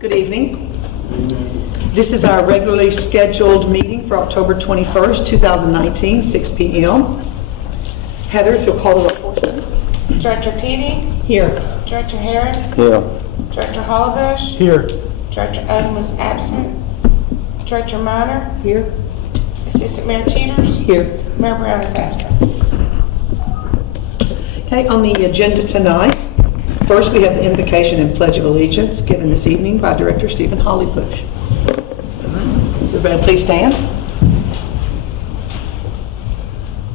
Good evening. This is our regularly scheduled meeting for October 21st, 2019, 6 p.m. Heather, if you'll call the roll for us, please. Director Petey? Here. Director Harris? Here. Director Hollibush? Here. Director Odom is absent. Director Minor? Here. Assistant Mayor Teeters? Here. Mayor Brown is absent. Okay, on the agenda tonight, first we have the invocation and pledge of allegiance given this evening by Director Stephen Hollibush. Everybody please stand.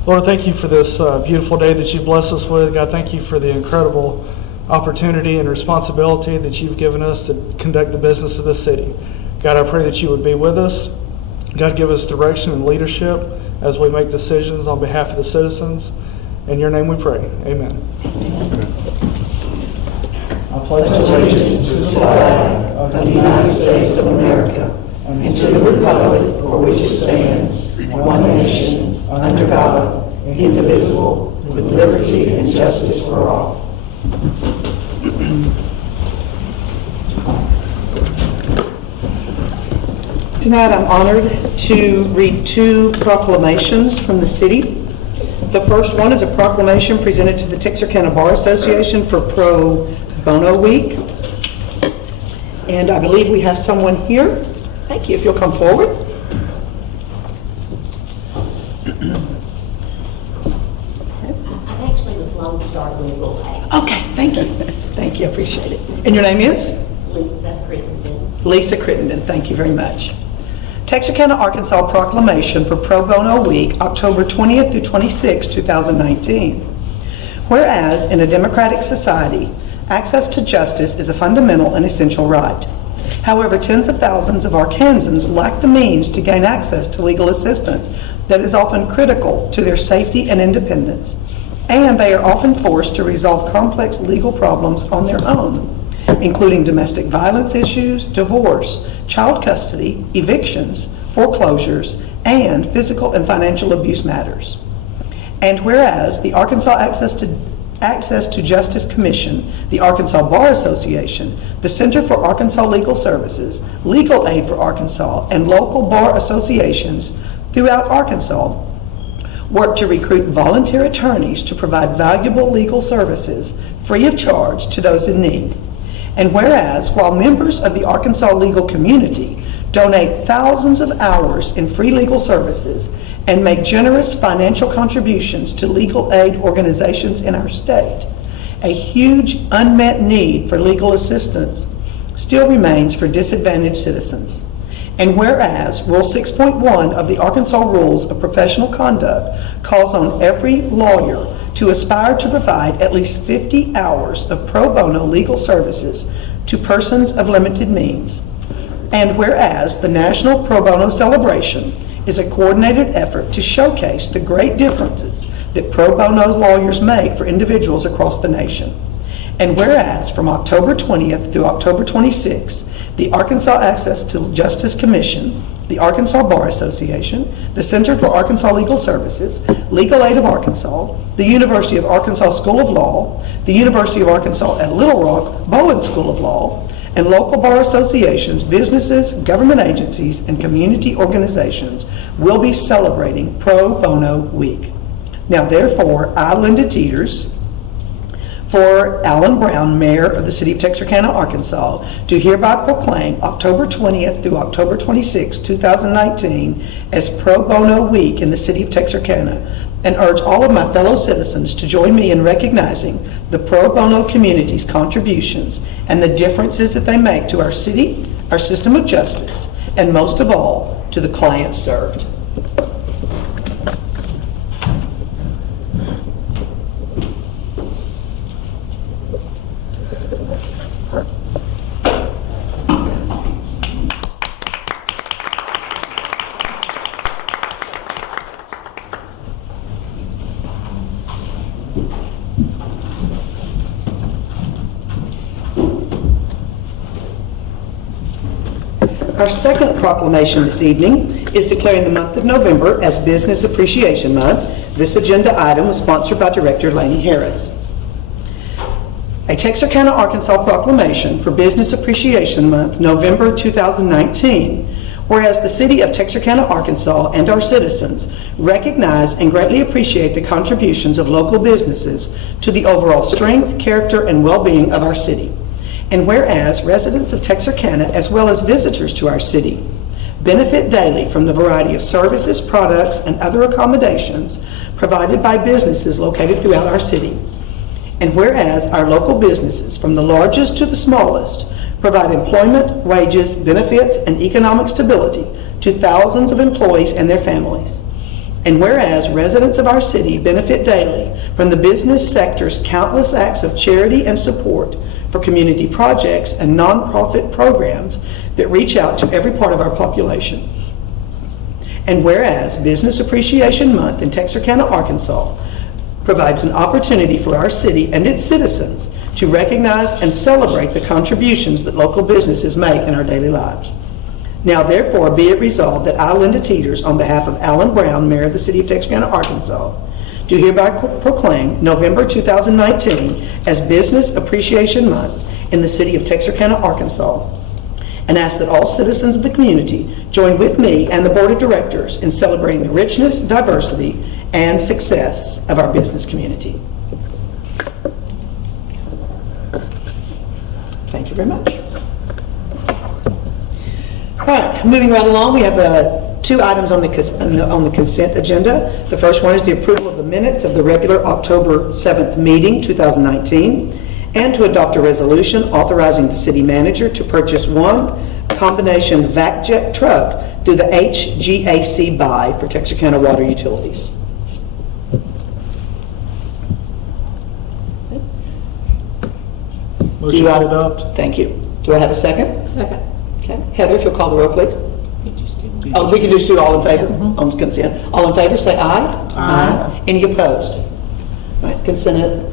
Lord, thank you for this beautiful day that you bless us with. God, thank you for the incredible opportunity and responsibility that you've given us to conduct the business of this city. God, I pray that you would be with us. God, give us direction and leadership as we make decisions on behalf of the citizens. In your name we pray. Amen. I pledge allegiance to the flag of the United States of America and to the republic for which it stands, one nation, under God, indivisible, with liberty and justice for all. Tonight I'm honored to read two proclamations from the city. The first one is a proclamation presented to the Texarkana Bar Association for Pro Bono Week. And I believe we have someone here. Thank you, if you'll come forward. I'm actually with Lone Star Legal Aid. Okay, thank you. Thank you, I appreciate it. And your name is? Lisa Crittenden. Lisa Crittenden, thank you very much. Texarkana, Arkansas Proclamation for Pro Bono Week, October 20th through 26, 2019. Whereas, in a democratic society, access to justice is a fundamental and essential right. However, tens of thousands of Arkansans lack the means to gain access to legal assistance that is often critical to their safety and independence, and they are often forced to resolve complex legal problems on their own, including domestic violence issues, divorce, child custody, evictions, foreclosures, and physical and financial abuse matters. And whereas the Arkansas Access to Justice Commission, the Arkansas Bar Association, the Center for Arkansas Legal Services, Legal Aid for Arkansas, and local bar associations throughout Arkansas work to recruit volunteer attorneys to provide valuable legal services free of charge to those in need. And whereas, while members of the Arkansas legal community donate thousands of hours in free legal services and make generous financial contributions to legal aid organizations in our state, a huge unmet need for legal assistance still remains for disadvantaged citizens. And whereas Rule 6.1 of the Arkansas Rules of Professional Conduct calls on every lawyer to aspire to provide at least 50 hours of pro bono legal services to persons of limited means. And whereas the National Pro Bono Celebration is a coordinated effort to showcase the great differences that pro bono lawyers make for individuals across the nation. And whereas from October 20th through October 26th, the Arkansas Access to Justice Commission, the Arkansas Bar Association, the Center for Arkansas Legal Services, Legal Aid of Arkansas, the University of Arkansas School of Law, the University of Arkansas at Little Rock Bowen School of Law, and local bar associations, businesses, government agencies, and community organizations will be celebrating Pro Bono Week. Now, therefore, I, Linda Teeters, for Alan Brown, Mayor of the City of Texarkana, Arkansas, do hereby proclaim October 20th through October 26, 2019 as Pro Bono Week in the City of Texarkana, and urge all of my fellow citizens to join me in recognizing the pro bono community's contributions and the differences that they make to our city, our system of justice, and most of all, to the clients served. Our second proclamation this evening is declaring the month of November as Business Appreciation Month. This agenda item was sponsored by Director Laney Harris. A Texarkana, Arkansas proclamation for Business Appreciation Month, November 2019. Whereas the city of Texarkana, Arkansas and our citizens recognize and greatly appreciate the contributions of local businesses to the overall strength, character, and well-being of our city. And whereas residents of Texarkana, as well as visitors to our city, benefit daily from the variety of services, products, and other accommodations provided by businesses located throughout our city. And whereas our local businesses, from the largest to the smallest, provide employment, wages, benefits, and economic stability to thousands of employees and their families. And whereas residents of our city benefit daily from the business sector's countless acts of charity and support for community projects and nonprofit programs that reach out to every part of our population. And whereas Business Appreciation Month in Texarkana, Arkansas provides an opportunity for our city and its citizens to recognize and celebrate the contributions that local businesses make in our daily lives. Now therefore be it resolved that I, Linda Teeters, on behalf of Alan Brown, Mayor of the City of Texarkana, Arkansas, do hereby proclaim November 2019 as Business Appreciation Month in the City of Texarkana, Arkansas, and ask that all citizens of the community join with me and the Board of Directors in celebrating the richness, diversity, and success of our business community. Thank you very much. All right, moving right along, we have two items on the consent agenda. The first one is the approval of the minutes of the regular October 7th meeting, 2019, and to adopt a resolution authorizing the city manager to purchase one combination vac jet truck through the HGAC buy for Texarkana Water Utilities. Motion to adopt. Thank you. Do I have a second? Second. Okay. Heather, if you'll call the roll, please. Oh, we can just do all in favor on consent. All in favor, say aye. Aye. Any opposed? All right, consent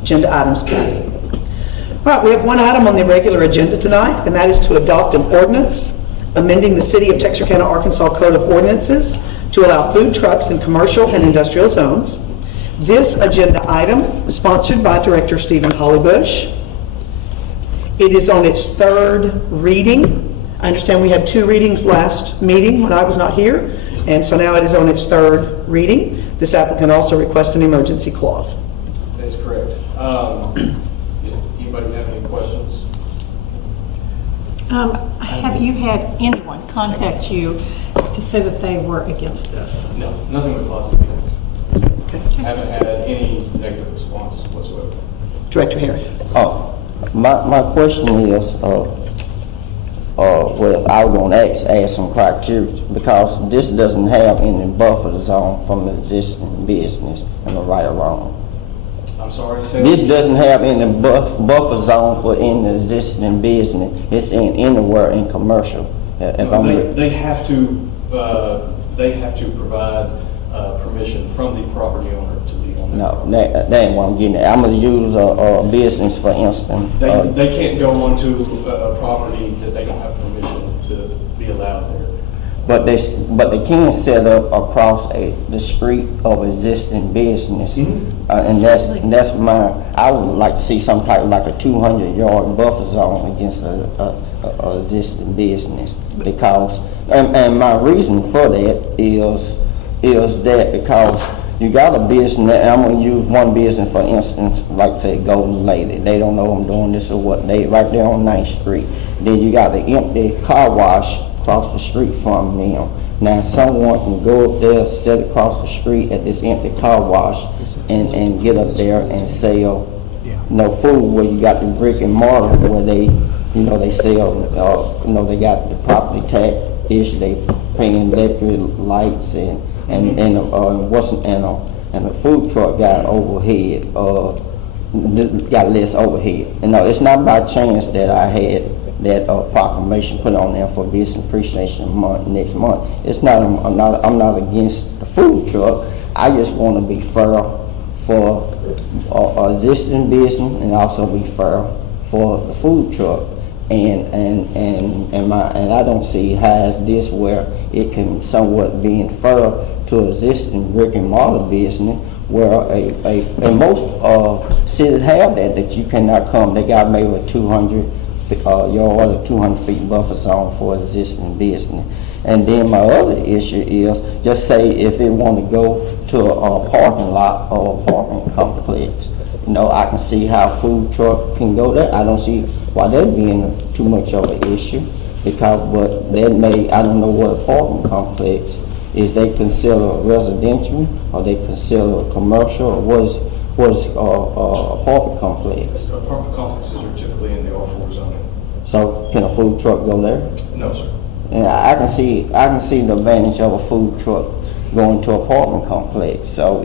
agenda items passed. All right, we have one item on the regular agenda tonight, and that is to adopt an ordinance amending the City of Texarkana, Arkansas Code of Ordinances to allow food trucks in commercial and industrial zones. This agenda item was sponsored by Director Stephen Hollybush. It is on its third reading. I understand we had two readings last meeting when I was not here, and so now it is on its third reading. This applicant also requests an emergency clause. That's correct. Anybody have any questions? Have you had anyone contact you to say that they were against this? No, nothing with positive feelings. Okay. Haven't had any negative response whatsoever. Director Harris. Oh, my question is, well, I was gonna ask some criteria, because this doesn't have any buffer zone from the existing business, am I right or wrong? I'm sorry, say This doesn't have any buffer zone for any existing business, it's in anywhere in commercial. If I'm no, they have to provide permission from the property owner to be on that. No, that ain't what I'm getting at. I'm gonna use a business, for instance. They can't go onto a property that they don't have permission to be allowed there. But they can set up across the street of existing business, and that's mine. I would like to see some type of like a 200-yard buffer zone against a existing business, because and my reason for that is that because you got a business. I'm gonna use one business for instance, like say Golden Lady. They don't know I'm doing this or what. They right there on 9th Street. Then you got an empty car wash across the street from them. Now someone can go up there, sit across the street at this empty car wash and get up there and sell no food, where you got the brick and mortar where they sell, they got the property tax issue, they paying electric, lights and the food truck got overhead, got less overhead. And no, it's not by chance that I had that proclamation put on there for Business Appreciation Month next month. It's not. I'm not against the food truck. I just want to be fair for existing business and also be fair for the food truck. And I don't see how is this where it can somewhat be inferred to existing brick and mortar business where and most cities have that you cannot come. They got maybe a 200 yard or 200 feet buffer zone for existing business. And then my other issue is, just say if it want to go to a parking lot or a parking complex, I can see how a food truck can go there. I don't see why that being too much of an issue, but that I don't know what a parking complex is. They consider residential or they consider commercial, or what is a parking complex? Apartment complexes are typically in the R4 zoning. So can a food truck go there? No, sir. And I can see the advantage of a food truck going to an apartment complex. So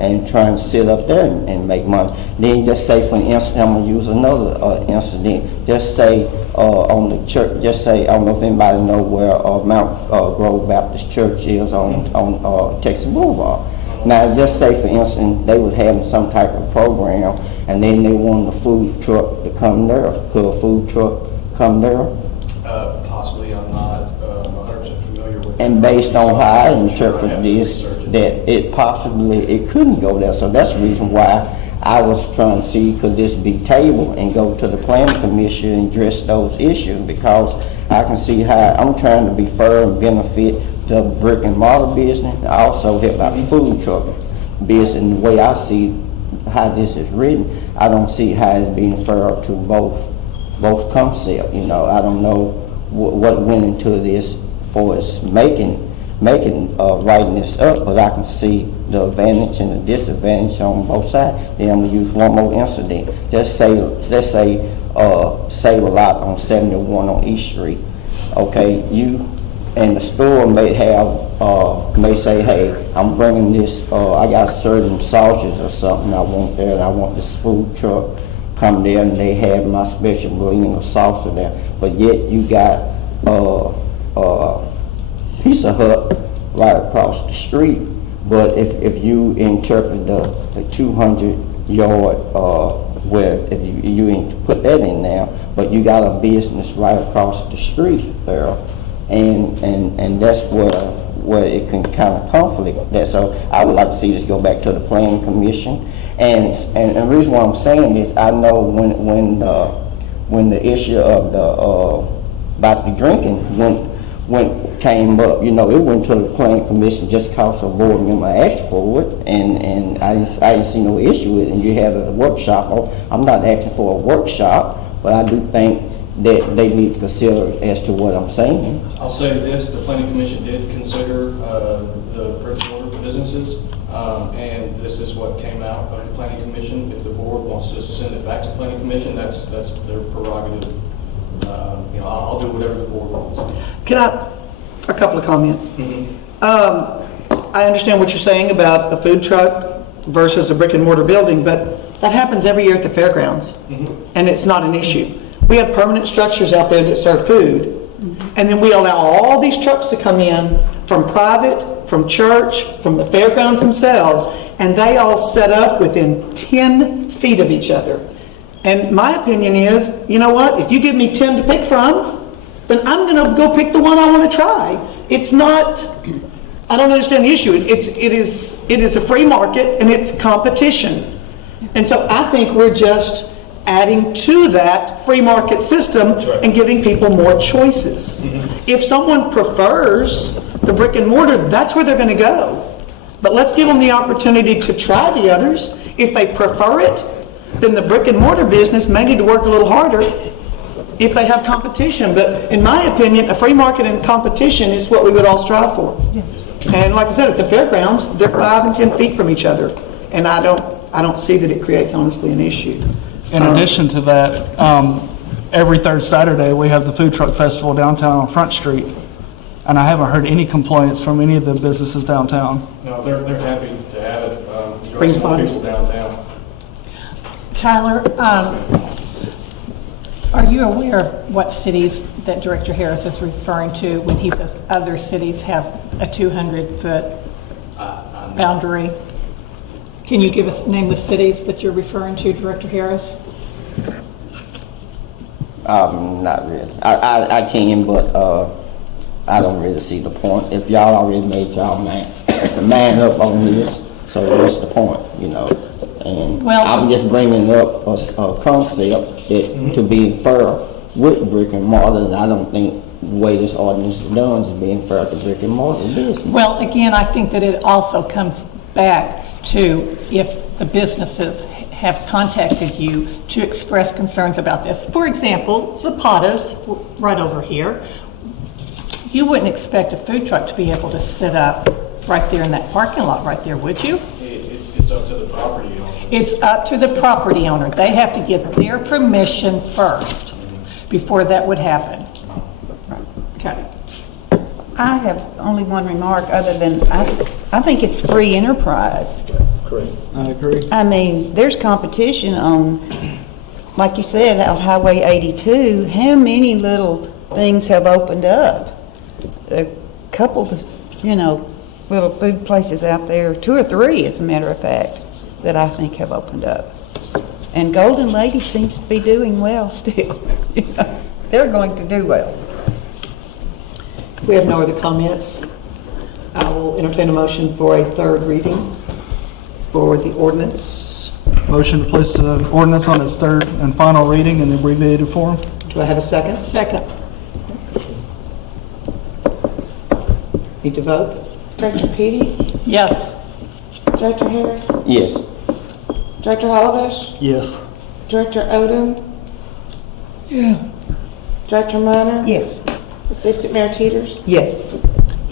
and trying to sit up there and make money. Then just say, for instance, I'm gonna use another incident. Just say on the church. Just say, I don't know if anybody know where Mount Grove Baptist Church is on Texas Boulevard. Now, just say, for instance, they was having some type of program, and then they wanted a food truck to come there. Could a food truck come there? Possibly. I'm not 100% familiar with. And based on how I interpret this, that it couldn't go there. So that's the reason why I was trying to see, could this be tabled and go to the planning commission and address those issues, because I can see how I'm trying to be fair and benefit the brick and mortar business. I also help out the food truck business. And the way I see how this is written, I don't see how it's being fair to both concepts. I don't know what went into this for us making writing this up, but I can see the advantage and the disadvantage on both sides. Then I'm gonna use one more incident. Let's say Save a Lot on 71 on East Street. Okay, you and the store may say, hey, I'm bringing this. I got certain sausages or something I want there, and I want this food truck come there, and they have my special blend of salsa there. But yet you got Pizza Hut right across the street. But if you interpret the 200 yard, where if you put that in there, but you got a business right across the street there, and that's where it can kind of conflict that. So I would like to see this go back to the planning commission. And the reason why I'm saying this, I know when the issue of about the drinking came up, it went to the planning commission just because a board member asked for it, and I didn't see no issue with it. And you had a workshop. I'm not asking for a workshop, but I do think that they need to consider as to what I'm saying. I'll say this: the planning commission did consider the brick and mortar businesses, and this is what came out of the planning commission. If the board wants to send it back to the planning commission, that's their prerogative. I'll do whatever the board wants. A couple of comments. Mm-hmm. I understand what you're saying about a food truck versus a brick and mortar building, but that happens every year at the fairgrounds, and it's not an issue. We have permanent structures out there that serve food, and then we allow all these trucks to come in from private, from church, from the fairgrounds themselves, and they all set up within 10 feet of each other. And my opinion is, you know what, if you give me 10 to pick from, then I'm going to go pick the one I want to try. It's not, I don't understand the issue. It is a free market, and it's competition. And so I think we're just adding to that free market system and giving people more choices. If someone prefers the brick and mortar, that's where they're going to go. But let's give them the opportunity to try the others. If they prefer it, then the brick and mortar business may need to work a little harder if they have competition. But in my opinion, a free market and competition is what we would all strive for. And like I said, at the fairgrounds, they're 5 and 10 feet from each other. And I don't see that it creates, honestly, an issue. In addition to that, every third Saturday, we have the Food Truck Festival downtown on Front Street. And I haven't heard any complaints from any of the businesses downtown. No, they're happy to have it. Brings More bodies. people downtown. Tyler, are you aware of what cities that Director Harris is referring to when he says other cities have a 200-foot boundary? Can you name the cities that you're referring to, Director Harris? Not really. I can, but I don't really see the point. If y'all already made y'all man up on this, so what's the point, you know? And Well- I'm just bringing up a concept that to be fair with brick and mortar, and I don't think the way this ordinance is done is being fair to brick and mortar business. Well, again, I think that it also comes back to if the businesses have contacted you to express concerns about this. For example, Zapata's, right over here, you wouldn't expect a food truck to be able to sit up right there in that parking lot right there, would you? It's up to the property owner. It's up to the property owner. They have to get their permission first before that would happen. Okay. I have only one remark, other than I think it's free enterprise. I agree. I mean, there's competition on, like you said, out Highway 82. How many little things have opened up? A couple, you know, little food places out there, 2 or 3, as a matter of fact, that I think have opened up. And Golden Lady seems to be doing well still. You know, they're going to do well. We have no other comments. I will entertain a motion for a third reading for the ordinance. Motion to place the ordinance on its third and final reading in the abbreviated form. Do I have a second? Second. Need to vote? Director Petey, Yes. Director Harris, Yes. Director Holliday, Yes. Director Odom. Yeah. Director Minor. Yes. Assistant Mayor Teeters. Yes.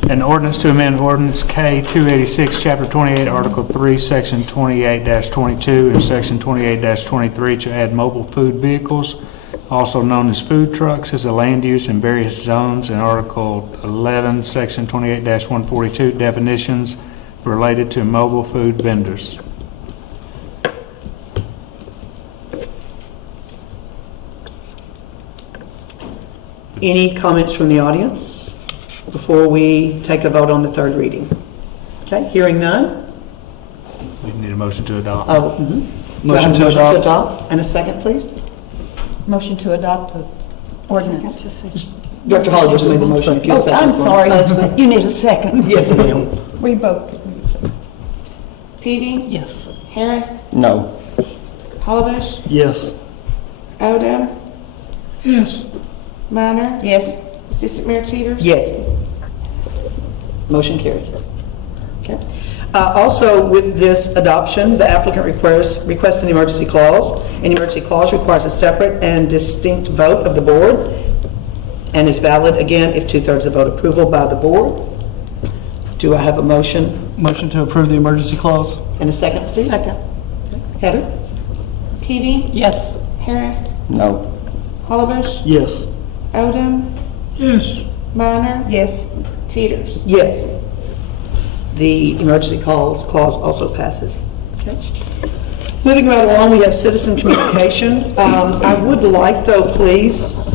An ordinance to amend ordinance K 286, Chapter 28, Article 3, Section 28-22 and Section 28-23 to add mobile food vehicles, also known as food trucks, as a land use in various zones, and Article 11, Section 28-142 definitions related to mobile food vendors. Any comments from the audience before we take a vote on the third reading? Okay, hearing none. We need a motion to adopt. Oh, Do I have a Motion to adopt. And a second, please? Motion to adopt the ordinance. Director Holliday just made the motion. If you'll Oh, second I'm for me. sorry. You need a second. Yes, ma'am. We both. Petey, Yes. Harris, No. Holliday, Yes. Odom. Yes. Minor. Yes. Assistant Mayor Teeters. Yes. Motion carries. Okay. Also, with this adoption, the applicant requests an emergency clause. An emergency clause requires a separate and distinct vote of the board and is valid, again, if 2/3 of vote approval by the board. Do I have a motion Motion to approve the emergency clause. and a second, please? Second. Heather? Petey, Yes. No. Holliday, Yes. Odom. Yes. Minor. Yes. Teeters. Yes. The emergency clause also passes. Okay. Moving right along, we have citizen communication. I would like, though, please,